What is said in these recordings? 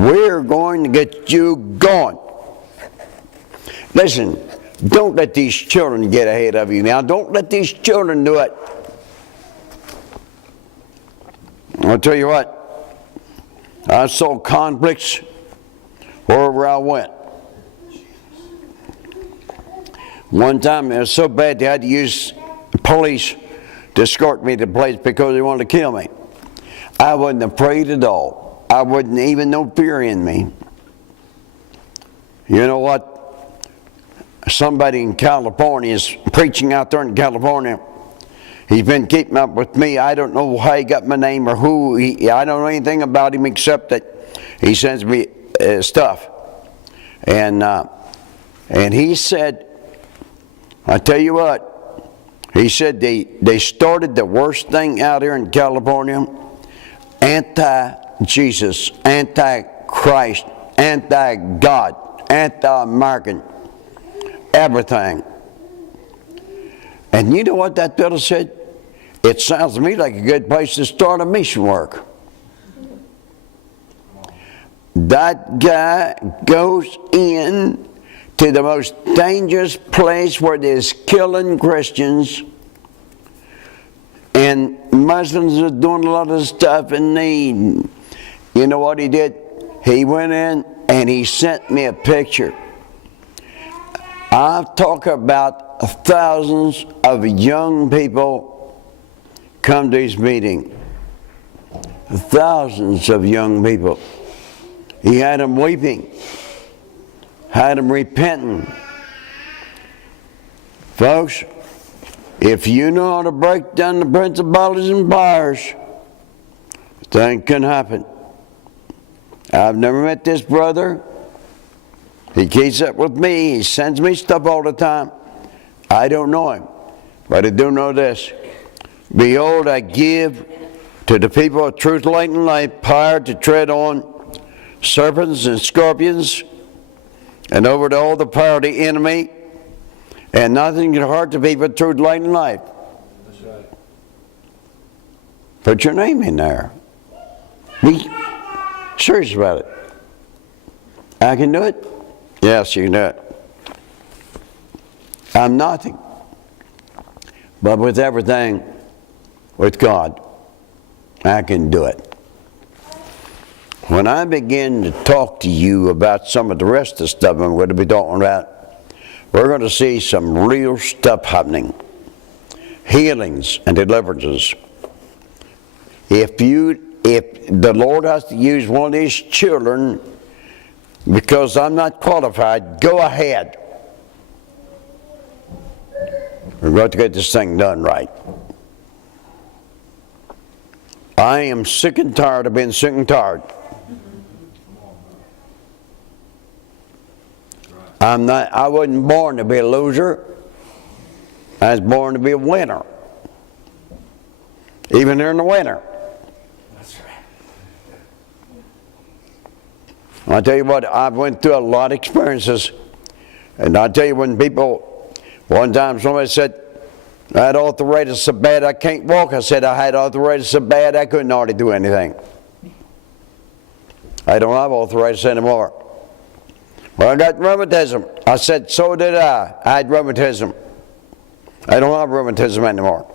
We're going to get you going. Listen, don't let these children get ahead of you now. Don't let these children do it. I'll tell you what, I saw conflicts wherever I went. One time it was so bad they had to use police to escort me to the place because they wanted to kill me. I wasn't afraid at all. I wasn't even no fear in me. You know what? Somebody in California is preaching out there in California. He's been keeping up with me. I don't know how he got my name or who. I don't know anything about him except that he sends me stuff. And he said, I tell you what, he said they started the worst thing out here in California. Anti-Jesus, anti-Christ, anti-God, anti-American, everything. And you know what that fellow said? It sounds to me like a good place to start a mission work. That guy goes in to the most dangerous place where there's killing Christians, and Muslims are doing a lot of stuff, and you know what he did? He went in and he sent me a picture. I'm talking about thousands of young people come to his meeting. Thousands of young people. He had them weeping, had them repenting. Folks, if you know how to break down the principalities and powers, things can happen. I've never met this brother. He keeps up with me. He sends me stuff all the time. I don't know him, but I do know this. Behold, I give to the people of truth, light, and life power to tread on serpents and scorpions, and over to all the power of the enemy, and nothing can hurt the people of truth, light, and life. That's right. Put your name in there. Be serious about it. I can do it? Yes, you can do it. I'm nothing. But with everything, with God, I can do it. When I begin to talk to you about some of the rest of the stuff I'm going to be talking about, we're going to see some real stuff happening. Healings and deliverances. If the Lord has to use one of these children, because I'm not qualified, go ahead. We're going to get this thing done right. I am sick and tired of being sick and tired. I wasn't born to be a loser. I was born to be a winner. Even during the winter. That's right. I'll tell you what, I've went through a lot of experiences. And I'll tell you when people, one time somebody said, I had arthritis so bad I can't walk. I said I had arthritis so bad I couldn't hardly do anything. I don't have arthritis anymore. Well, I got rheumatism. I said, so did I. I had rheumatism. I don't have rheumatism anymore.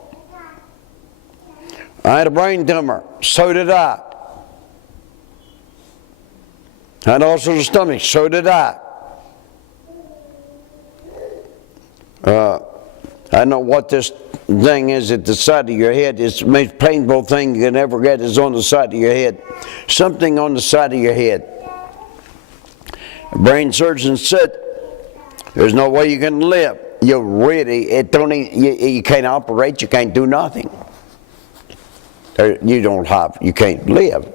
I had a brain tumor. So did I. I had ulcers of the stomach. So did I. I don't know what this thing is at the side of your head. It's the most painful thing you can ever get is on the side of your head. Something on the side of your head. A brain surgeon said, there's no way you can live. You really, you can't operate, you can't do nothing. You can't live.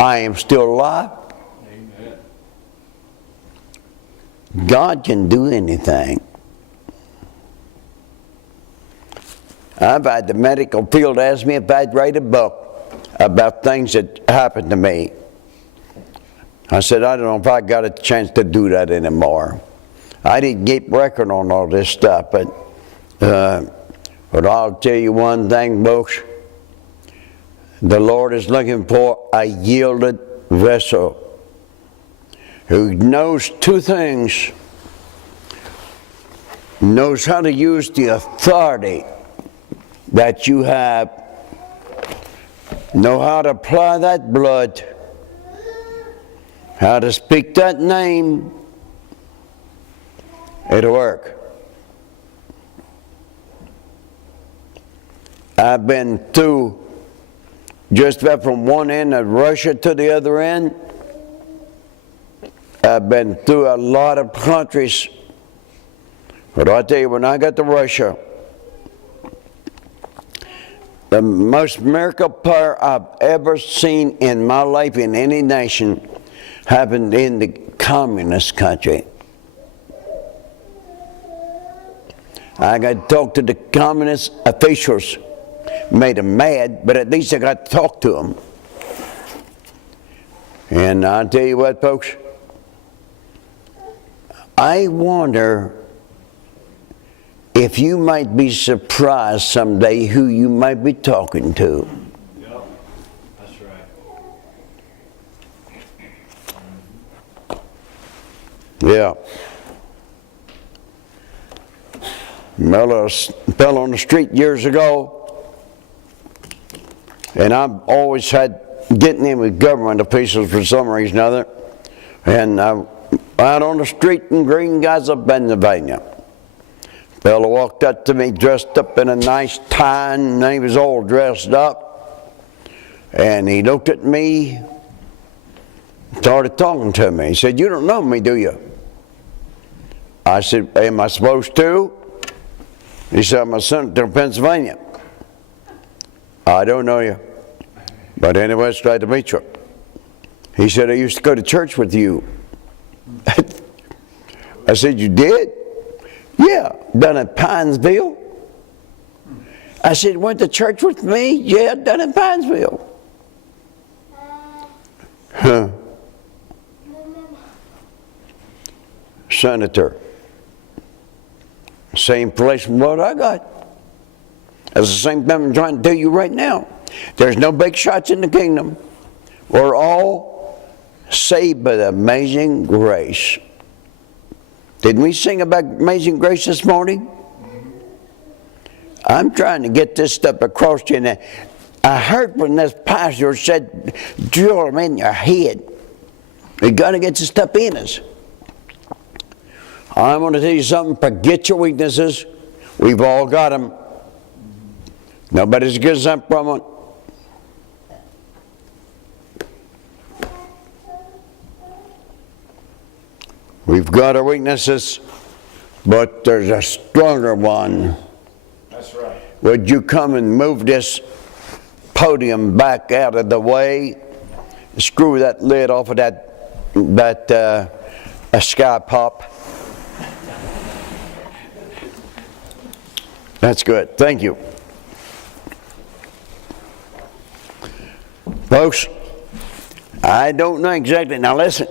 I am still alive. Amen. God can do anything. I've had the medical field ask me if I'd write a book about things that happened to me. I said, I don't know if I got a chance to do that anymore. I didn't keep record on all this stuff, but I'll tell you one thing, folks. The Lord is looking for a yielded vessel. who knows two things. Knows how to use the authority that you have. Know how to apply that blood. How to speak that name. It'll work. I've been through just about from one end of Russia to the other end. I've been through a lot of countries. But I tell you, when I got to Russia, the most miracle power I've ever seen in my life in any nation happened in the communist country. I got to talk to the communist officials. Made them mad, but at least I got to talk to them. And I'll tell you what, folks, I wonder if you might be surprised someday who you might be talking to. Yep, that's right. Yeah. Met a fellow on the street years ago, and I've always had getting in with government officials for some reason or other. And out on the street in Green Gaza, Pennsylvania, fellow walked up to me dressed up in a nice tie, and he was all dressed up. And he looked at me, started talking to me. He said, "You don't know me, do you?" I said, "Am I supposed to?" He said, "I'm a senator of Pennsylvania." "I don't know you. But anyway, it's glad to meet you." He said, "I used to go to church with you." I said, "You did?" "Yeah, down in Pinesville." I said, "Went to church with me?" "Yeah, down in Pinesville." Huh. Senator. Same flesh and blood I got. That's the same thing I'm trying to tell you right now. There's no big shots in the kingdom. We're all saved by the amazing grace. Didn't we sing about amazing grace this morning? I'm trying to get this stuff across to you now. I heard when this pastor said, drill them in your head. You got to get this stuff in us. I'm going to tell you something. Forget your weaknesses. We've all got them. Nobody's exempt from it. We've got our weaknesses, but there's a stronger one. That's right. Would you come and move this podium back out of the way? Screw that lid off of that sky pop. That's good. Thank you. Folks, I don't know exactly. Now listen,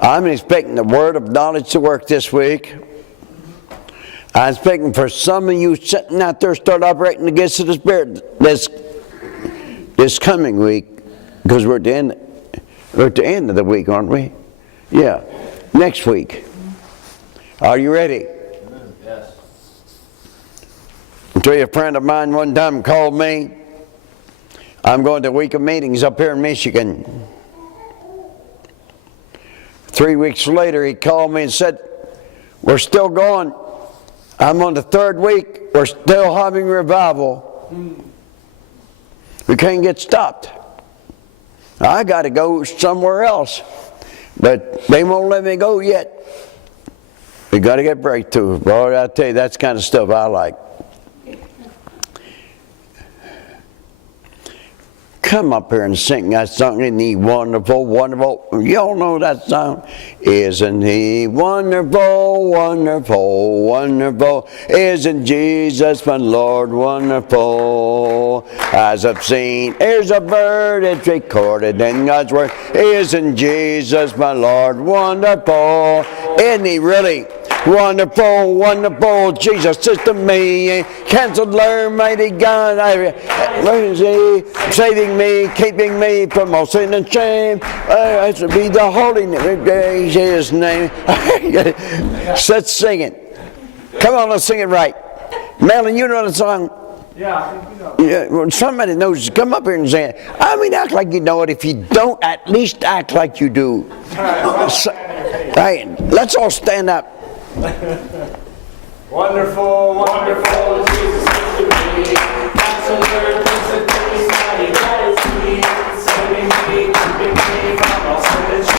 I'm expecting the word of knowledge to work this week. I'm expecting for some of you sitting out there start operating the gifts of the Spirit this coming week, because we're at the end of the week, aren't we? Yeah, next week. Are you ready? Yes. I'll tell you, a friend of mine one time called me. I'm going to a week of meetings up here in Michigan. 3 weeks later, he called me and said, "We're still going. I'm on the third week. We're still having revival. We can't get stopped. I got to go somewhere else, but they won't let me go yet. We got to get breakthrough." Boy, I tell you, that's the kind of stuff I like. Come up here and sing that song. Isn't he wonderful, wonderful? Y'all know that song? Isn't he wonderful, wonderful, wonderful? Isn't Jesus my Lord wonderful? As I've seen, here's a bird, it's recorded in God's word. Isn't Jesus my Lord wonderful? Isn't he really? Wonderful, wonderful Jesus is to me. Counselor, mighty God, mercy, saving me, keeping me from all sin and shame. I should be the holy name, praise His name. Let's sing it. Come on, let's sing it right. Melvin, you know the song? Yeah, I think you know. Yeah, well, somebody knows. Come up here and sing it. I mean, act like you know it. If you don't, at least act like you do. Hey, let's all stand up. Wonderful, wonderful